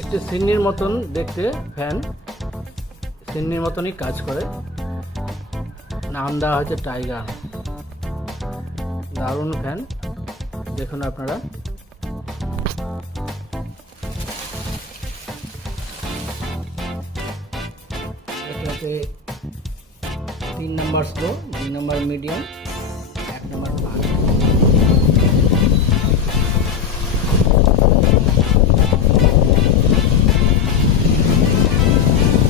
একটি সিন্নির মতন দেখতে ফ্যান, সিন্নির মতনই কাজ করে। নাম দেওয়া হয়েছে টাইগার। দারুণ ফ্যান, দেখুন আপনারা। এটাতে 3 number slow, 2 number medium, 1 number fast.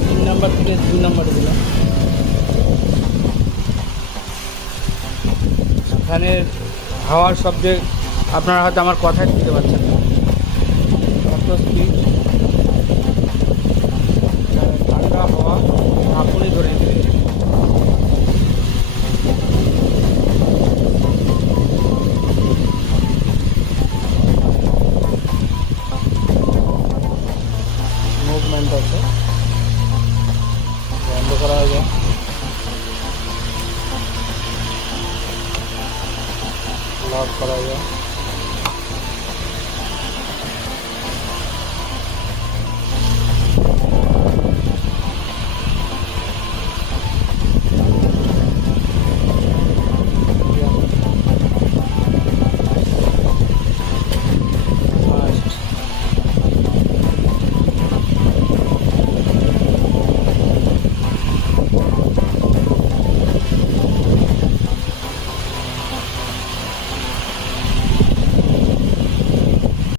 3 নাম্বার থেকে 2 নাম্বার দিলাম। ফ্যানের হাওয়ার শব্দে আপনারা হয়তো আমার কথাই শুনতে পাচ্ছেন না, কত স্পিড। ঠান্ডা হাওয়া আপনি ধরে নেবে। মুভমেন্ট আছে, বন্ধ করা হয়ে যায়, লক করা যায়।